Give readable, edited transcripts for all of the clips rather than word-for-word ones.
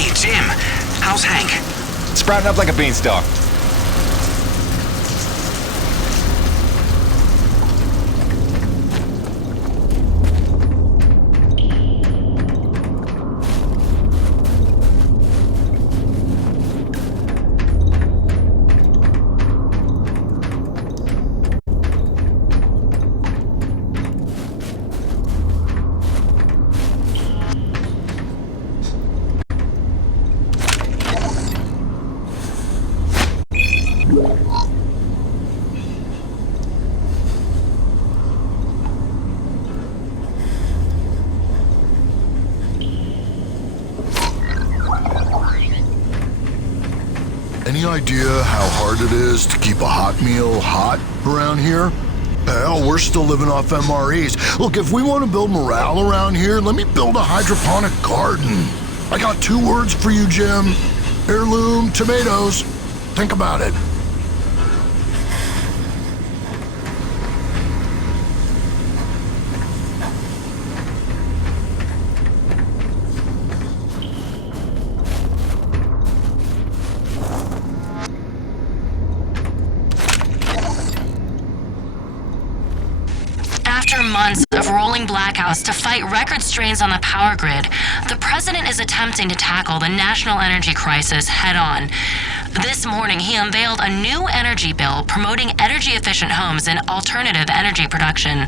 Hey, Jim. How's Hank? Sprouting up like a beanstalk. Any idea how hard it is to keep a hot meal hot around here? Hell, we're still living off MREs. Look, if we want to build morale around here, let me build a hydroponic garden. I got 2 words for you, Jim. Heirloom tomatoes. Think about it. After months of rolling blackouts to fight record strains on the power grid, the president is attempting to tackle the national energy crisis head-on. This morning, he unveiled a new energy bill promoting energy-efficient homes and alternative energy production.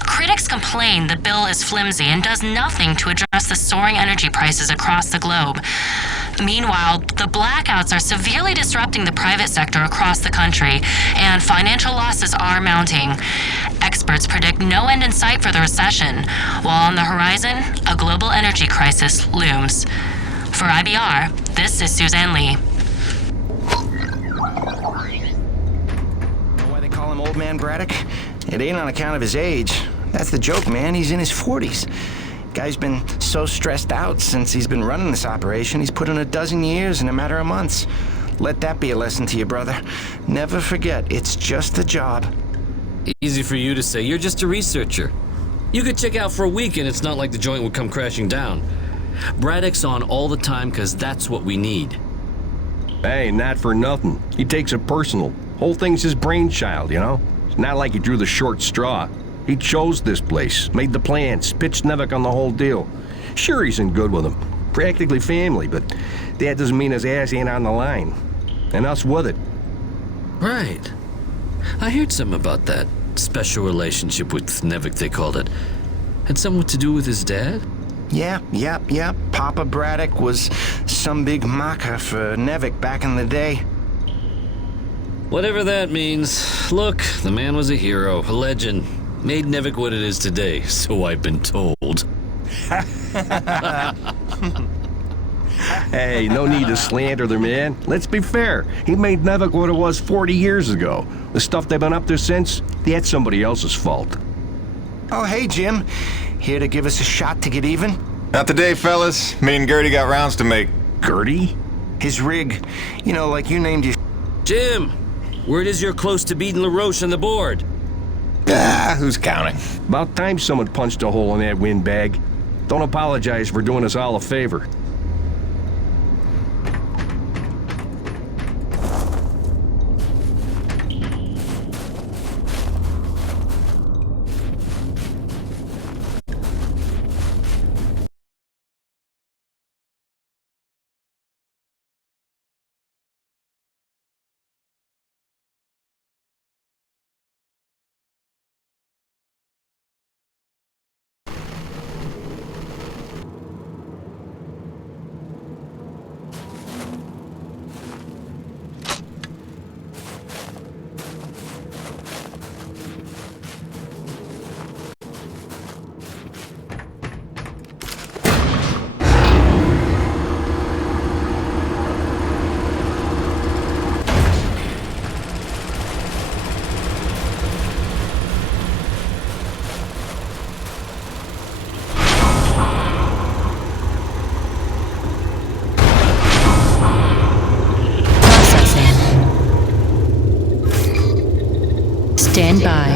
Critics complain the bill is flimsy and does nothing to address the soaring energy prices across the globe. Meanwhile, the blackouts are severely disrupting the private sector across the country, and financial losses are mounting. Experts predict no end in sight for the recession, while on the horizon, a global energy crisis looms. For IBR, this is Suzanne Lee. Know why they call him Old Man Braddock? It ain't on account of his age. That's the joke, man. He's in his 40s. Guy's been so stressed out since he's been running this operation, he's put in a dozen years in a matter of months. Let that be a lesson to you, brother. Never forget, it's just a job. Easy for you to say. You're just a researcher. You could check out for a week and it's not like the joint would come crashing down. Braddock's on all the time because that's what we need. Hey, not for nothing. He takes it personal. Whole thing's his brainchild, you know? It's not like he drew the short straw. He chose this place, made the plans, pitched Nevik on the whole deal. Sure, he's in good with him. Practically family, but that doesn't mean his ass ain't on the line. And us with it. Right. I heard something about that special relationship with Nevik, they called it. Had something to do with his dad? Yeah. Papa Braddock was some big macher for Nevik back in the day. Whatever that means. Look, the man was a hero, a legend. Made Nevik what it is today, so I've been told. Hey, no need to slander the man. Let's be fair. He made Nevik what it was 40 years ago. The stuff they've been up to since, that's somebody else's fault. Oh, hey, Jim. Here to give us a shot to get even? Not today, fellas. Me and Gertie got rounds to make. Gertie? His rig. You know, like you named your... Jim, word is you're close to beating LaRoche on the board. Who's counting? About time someone punched a hole in that windbag. Don't apologize for doing us all a favor. Stand by.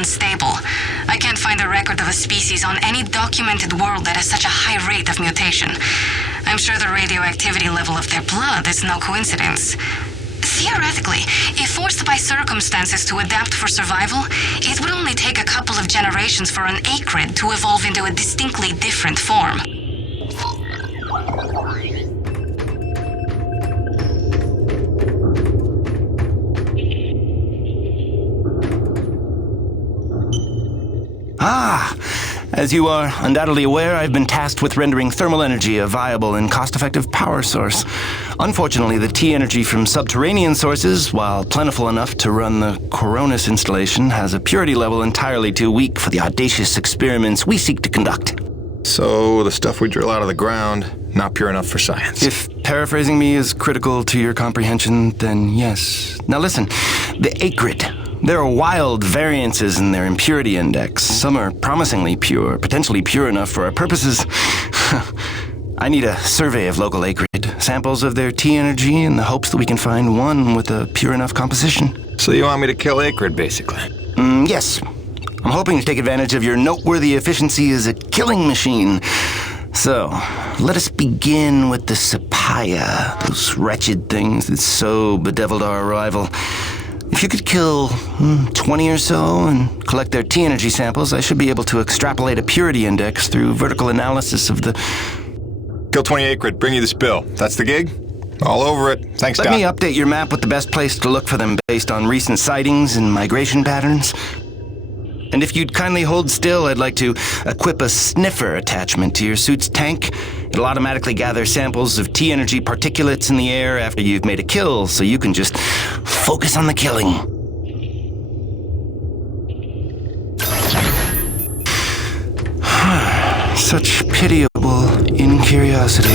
unstable. I can't find a record of a species on any documented world that has such a high rate of mutation. I'm sure the radioactivity level of their blood is no coincidence. Theoretically, if forced by circumstances to adapt for survival, it would only take a couple of generations for an acrid to evolve into a distinctly different form. As you are undoubtedly aware, I've been tasked with rendering thermal energy a viable and cost-effective power source. Unfortunately, the T-energy from subterranean sources, while plentiful enough to run the Coronis installation, has a purity level entirely too weak for the audacious experiments we seek to conduct. So, the stuff we drill out of the ground, not pure enough for science. If paraphrasing me is critical to your comprehension, then yes. Now listen, the acrid. There are wild variances in their impurity index. Some are promisingly pure, potentially pure enough for our purposes. I need a survey of local acrid, samples of their T-energy in the hopes that we can find one with a pure enough composition. So you want me to kill Acrid, basically? Yes. I'm hoping to take advantage of your noteworthy efficiency as a killing machine. So, let us begin with the Sapaya, those wretched things that so bedeviled our arrival. If you could kill 20 or so and collect their T-energy samples, I should be able to extrapolate a purity index through vertical analysis of the... Kill 20 Acrid, bring you the spill. That's the gig? All over it. Thanks, Doc. Let me update your map with the best place to look for them based on recent sightings and migration patterns. And if you'd kindly hold still, I'd like to equip a sniffer attachment to your suit's tank. It'll automatically gather samples of T-energy particulates in the air after you've made a kill, so you can just focus on the killing. Such pitiable incuriosity.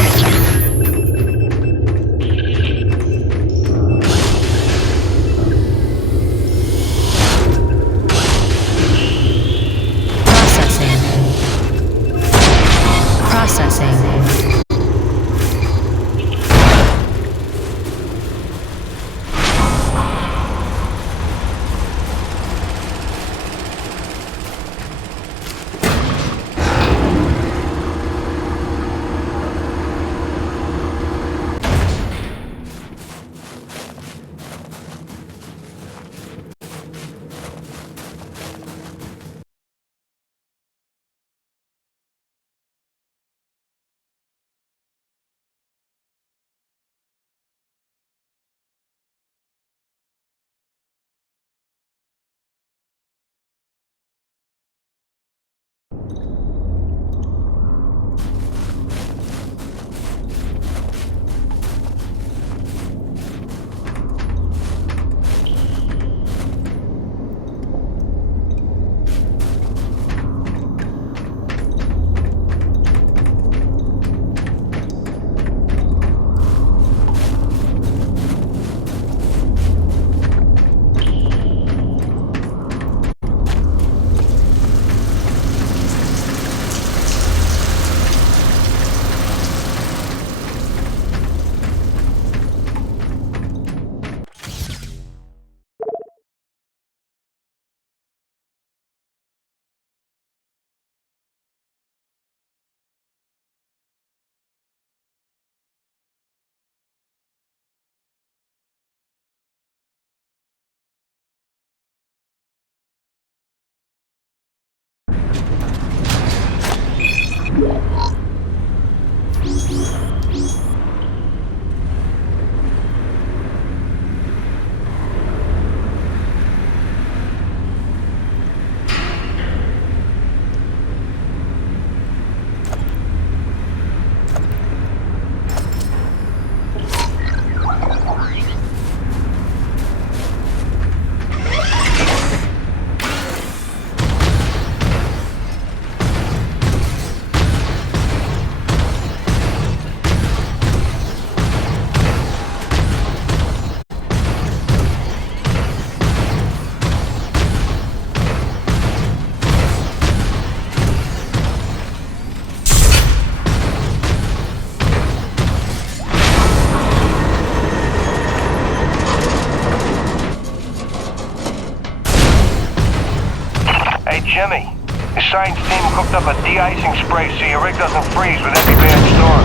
science team cooked up a de-icing spray so your rig doesn't freeze with every bad storm.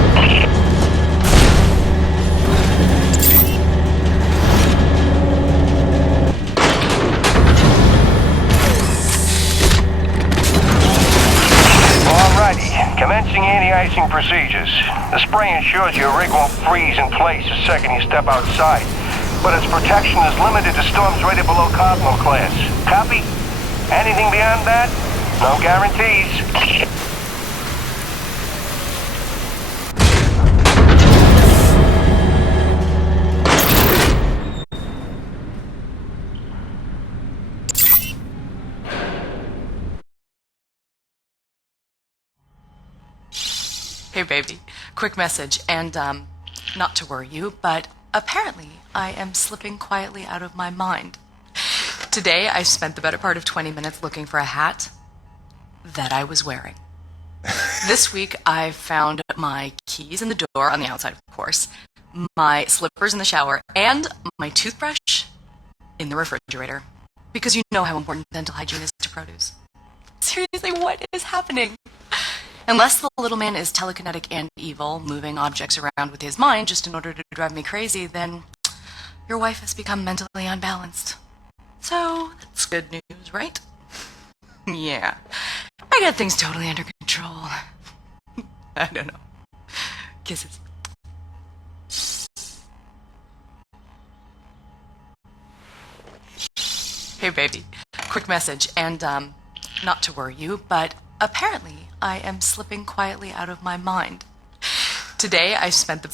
Commencing anti-icing procedures. The spray ensures your rig won't freeze in place the second you step outside, but its protection is limited to storms rated below Cardinal class. Copy? Anything beyond that? No guarantees. Hey baby, quick message, and not to worry you, but apparently I am slipping quietly out of my mind. Today I spent the better part of 20 minutes looking for a hat that I was wearing. This week I found my keys in the door, on the outside of course, my slippers in the shower, and my toothbrush in the refrigerator. Because you know how important dental hygiene is to produce. Seriously, what is happening? Unless the little man is telekinetic and evil, moving objects around with his mind just in order to drive me crazy, then your wife has become mentally unbalanced. So, that's good news, right? Yeah. I got things totally under control. I don't know. Kisses. Hey baby, quick message, and not to worry you, but apparently I am slipping quietly out of my mind. Today I spent the...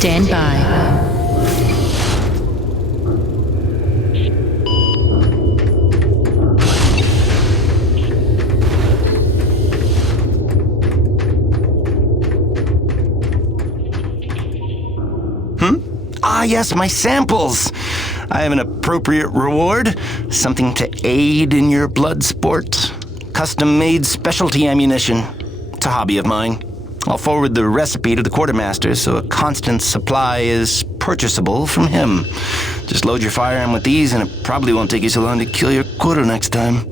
Stand by. Ah, yes, my samples. I have an appropriate reward, something to aid in your blood sport. Custom-made specialty ammunition. It's a hobby of mine. I'll forward the recipe to the quartermaster so a constant supply is purchasable from him. Just load your firearm with these and it probably won't take you so long to kill your quota next time.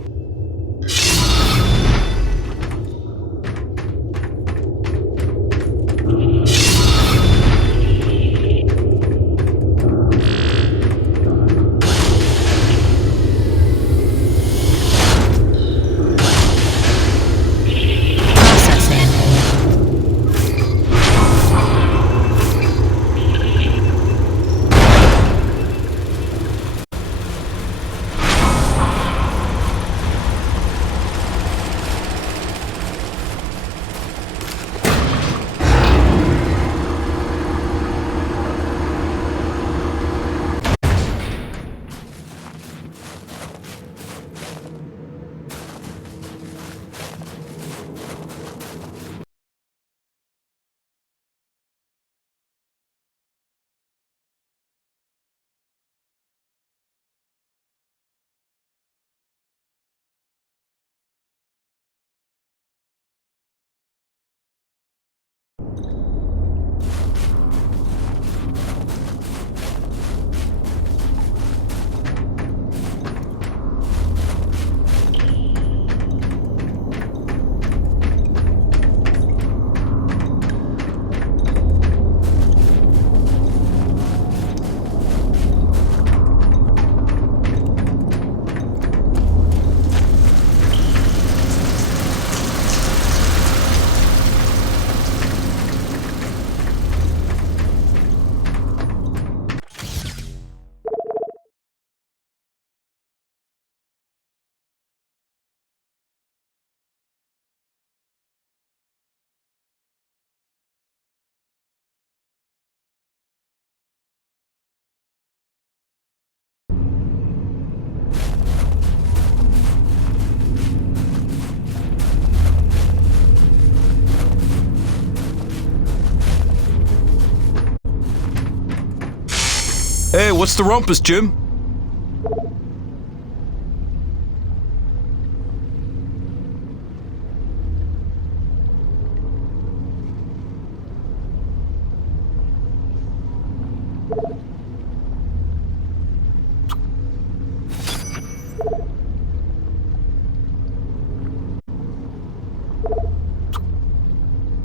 Hey, what's the rumpus, Jim?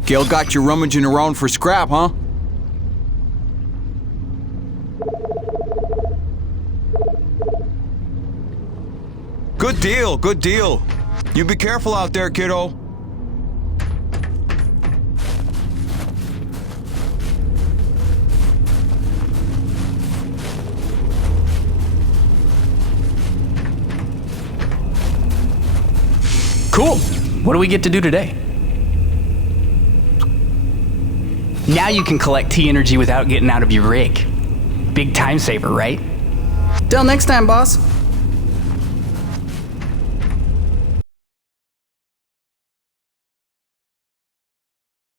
Gail got you rummaging around for scrap, huh? Good deal, good deal. You be careful out there, kiddo. Cool. What do we get to do today? Now you can collect T-energy without getting out of your rig. Big time saver, right? Till next time, boss.